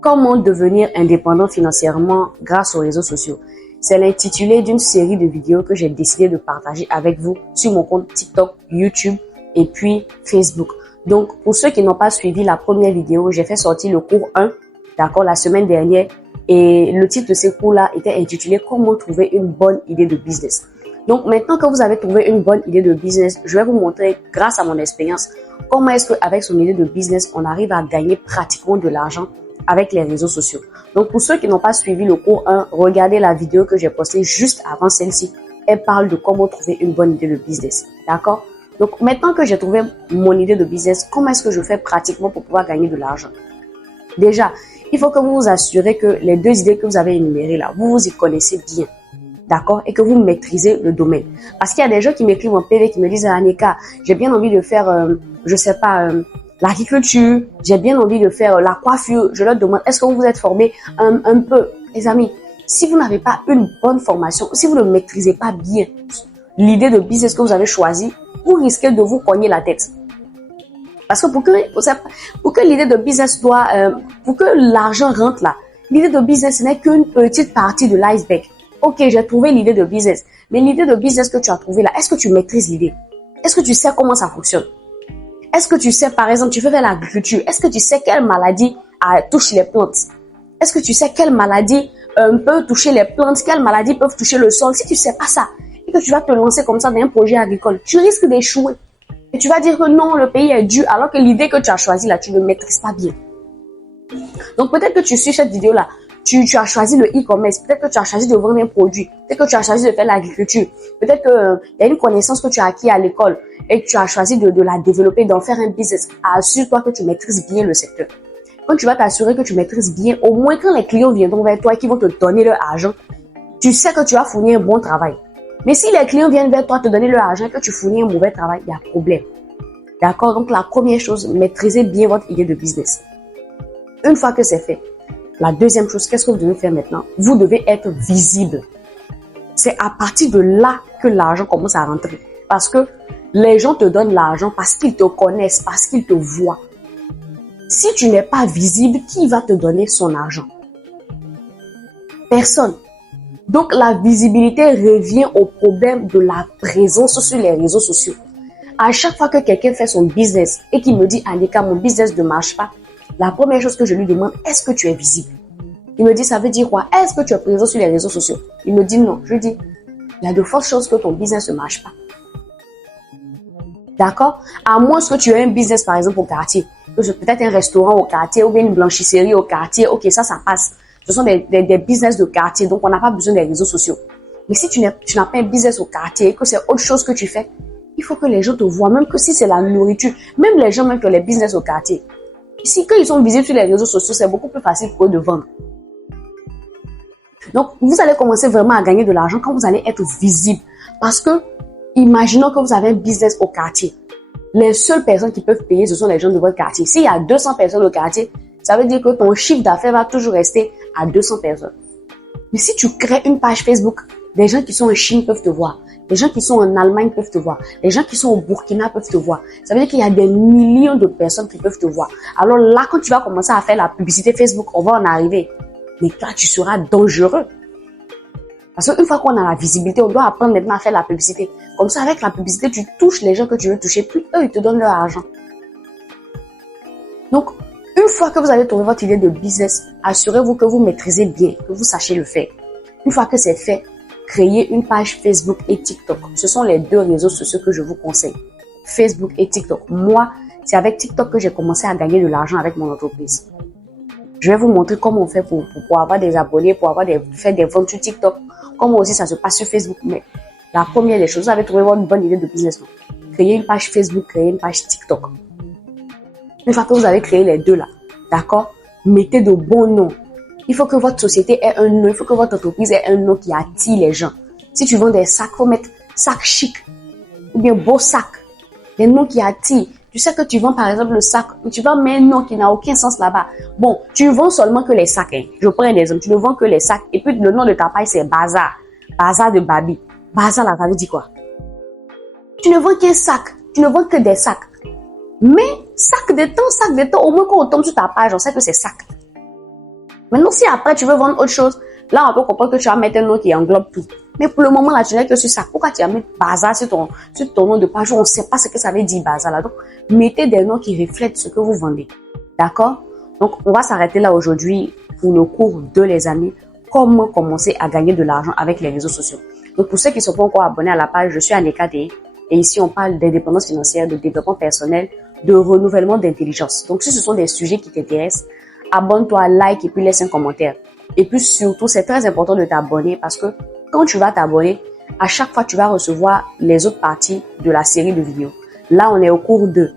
Comment devenir indépendant financièrement grâce aux réseaux sociaux? C'est l'intitulé d'une série de vidéos que j'ai décidé de partager avec vous sur mon compte TikTok, YouTube et puis Facebook. Donc, pour ceux qui n'ont pas suivi la première vidéo, j'ai fait sortir le cours 1, d'accord, la semaine dernière. Et le titre de ce cours-là était intitulé « Comment trouver une bonne idée de business ». Donc, maintenant que vous avez trouvé une bonne idée de business, je vais vous montrer, grâce à mon expérience, comment est-ce qu'avec son idée de business, on arrive à gagner pratiquement de l'argent avec les réseaux sociaux. Donc, pour ceux qui n'ont pas suivi le cours 1, regardez la vidéo que j'ai postée juste avant celle-ci. Elle parle de comment trouver une bonne idée de business. D'accord? Donc, maintenant que j'ai trouvé mon idée de business, comment est-ce que je fais pratiquement pour pouvoir gagner de l'argent? Déjà, il faut que vous vous assurez que les deux idées que vous avez énumérées là, vous vous y connaissez bien. D'accord? Et que vous maîtrisez le domaine. Parce qu'il y a des gens qui m'écrivent en PV, qui me disent, Annika, j'ai bien envie de faire, je sais pas, l'agriculture, j'ai bien envie de faire la coiffure. Je leur demande, est-ce que vous êtes formé un peu? Les amis, si vous n'avez pas une bonne formation, si vous ne maîtrisez pas bien l'idée de business que vous avez choisi, vous risquez de vous cogner la tête. Parce que pour que l'idée de business pour que l'argent rentre là, l'idée de business ce n'est qu'une petite partie de l'iceberg. Ok, j'ai trouvé l'idée de business. Mais l'idée de business que tu as trouvée là, est-ce que tu maîtrises l'idée? Est-ce que tu sais comment ça fonctionne? Est-ce que tu sais, par exemple, tu fais de l'agriculture, est-ce que tu sais quelle maladie touche les plantes? Est-ce que tu sais quelle maladie peut toucher les plantes? Quelles maladies peuvent toucher le sol? Si tu sais pas ça, et que tu vas te lancer comme ça dans un projet agricole, tu risques d'échouer. Et tu vas dire que non, le pays est dur, alors que l'idée que tu as choisie là, tu ne maîtrises pas bien. Donc peut-être que tu suis cette vidéo là, tu as choisi le e-commerce, peut-être que tu as choisi de vendre un produit, peut-être que tu as choisi de faire l'agriculture, peut-être que il y a une connaissance que tu as acquis à l'école et que tu as choisi de la développer, d'en faire un business. Assure-toi que tu maîtrises bien le secteur. Quand tu vas t'assurer que tu maîtrises bien, au moins quand les clients viendront vers toi et qu'ils vont te donner leur argent, tu sais que tu as fourni un bon travail. Mais si les clients viennent vers toi te donner leur argent et que tu fournis un mauvais travail, il y a problème. D'accord? Donc la première chose, maîtrisez bien votre idée de business. Une fois que c'est fait, la deuxième chose, qu'est-ce que vous devez faire maintenant? Vous devez être visible. C'est à partir de là que l'argent commence à rentrer. Parce que les gens te donnent l'argent parce qu'ils te connaissent, parce qu'ils te voient. Si tu n'es pas visible, qui va te donner son argent? Personne. Donc la visibilité revient au problème de la présence sur les réseaux sociaux. À chaque fois que quelqu'un fait son business et qu'il me dit, Annika, mon business ne marche pas, la première chose que je lui demande, est-ce que tu es visible? Il me dit, ça veut dire quoi? Est-ce que tu es présent sur les réseaux sociaux? Il me dit non. Je lui dis, il y a de fortes chances que ton business ne marche pas. D'accord? À moins que tu aies un business, par exemple, au quartier. Peut-être un restaurant au quartier ou bien une blanchisserie au quartier. Ok, ça passe. Ce sont des business de quartier, donc on n'a pas besoin des réseaux sociaux. Mais si tu n'as pas un business au quartier et que c'est autre chose que tu fais, il faut que les gens te voient, même que si c'est la nourriture, même les gens, même que les business au quartier. Ici, quand ils sont visibles sur les réseaux sociaux, c'est beaucoup plus facile pour eux de vendre. Donc, vous allez commencer vraiment à gagner de l'argent quand vous allez être visible. Parce que, imaginons que vous avez un business au quartier. Les seules personnes qui peuvent payer, ce sont les gens de votre quartier. S'il y a 200 personnes au quartier, ça veut dire que ton chiffre d'affaires va toujours rester à 200 personnes. Mais si tu crées une page Facebook, les gens qui sont en Chine peuvent te voir. Les gens qui sont en Allemagne peuvent te voir. Les gens qui sont au Burkina peuvent te voir. Ça veut dire qu'il y a des millions de personnes qui peuvent te voir. Alors là, quand tu vas commencer à faire la publicité Facebook, on va en arriver. Mais toi, tu seras dangereux. Parce qu'une fois qu'on a la visibilité, on doit apprendre maintenant à faire la publicité. Comme ça, avec la publicité, tu touches les gens que tu veux toucher, puis eux, ils te donnent leur argent. Donc, une fois que vous avez trouvé votre idée de business, assurez-vous que vous maîtrisez bien, que vous sachez le faire. Une fois que c'est fait, créez une page Facebook et TikTok. Ce sont les deux réseaux sociaux que je vous conseille. Facebook et TikTok. Moi, c'est avec TikTok que j'ai commencé à gagner de l'argent avec mon entreprise. Je vais vous montrer comment on fait pour avoir des abonnés, pour faire des ventes sur TikTok. Comment aussi ça se passe sur Facebook. Mais la première des choses, vous avez trouvé une bonne idée de business. Créez une page Facebook, créez une page TikTok. Une fois que vous avez créé les deux là, d'accord? Mettez de bons noms. Il faut que votre société ait un nom, il faut que votre entreprise ait un nom qui attire les gens. Si tu vends des sacs, il faut mettre sac chic ou bien beau sac. Des noms qui attirent. Tu sais que tu vends par exemple le sac, tu vends un nom qui n'a aucun sens là-bas. Bon, tu vends seulement que les sacs. Hein. Je prends un exemple, tu ne vends que les sacs. Et puis le nom de ta page c'est Bazar. Bazar de Babi. Bazar là, ça veut dire quoi? Tu ne vends qu'un sac. Tu ne vends que des sacs. Mais sac de temps, au moins quand on tombe sur ta page, on sait que c'est sac. Maintenant, si après tu veux vendre autre chose, là on peut comprendre que tu vas mettre un nom qui englobe tout. Mais pour le moment là, tu n'es que sur ça. Pourquoi tu vas mettre bazar sur ton nom de page? On ne sait pas ce que ça veut dire bazar là. Donc, mettez des noms qui reflètent ce que vous vendez. D'accord? Donc, on va s'arrêter là aujourd'hui pour le cours de les amis. Comment commencer à gagner de l'argent avec les réseaux sociaux. Donc, pour ceux qui ne sont pas encore abonnés à la page, je suis Aneka Dey et ici on parle d'indépendance financière, de développement personnel, de renouvellement d'intelligence. Donc, si ce sont des sujets qui t'intéressent, abonne-toi, like et puis laisse un commentaire. Et puis surtout, c'est très important de t'abonner parce que quand tu vas t'abonner, à chaque fois, tu vas recevoir les autres parties de la série de vidéos. Là, on est au cours 2.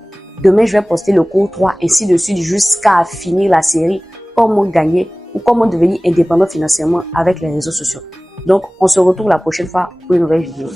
Demain, je vais poster le cours 3, ainsi de suite, jusqu'à finir la série comment gagner ou comment devenir indépendant financièrement avec les réseaux sociaux. Donc, on se retrouve la prochaine fois pour une nouvelle vidéo.